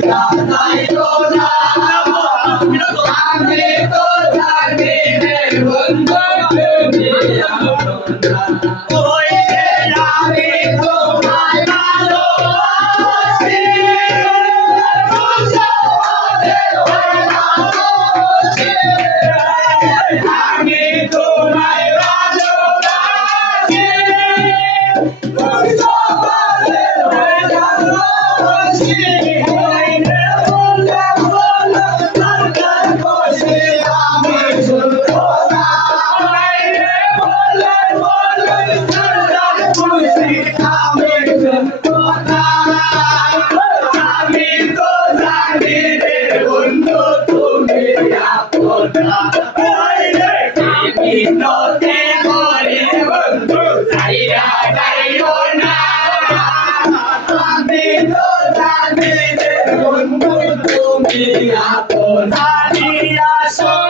জানাইও না আমি তো জানি রে বন্ধু তুমি আপন না ওই যে আমি তোমায় ভালোবাসি আমি তোমায় ভালোবাসি নতে করে বন্ধু যাইরা যাইও না আমি তো জানি রে বন্ধু তুমি আপন আসো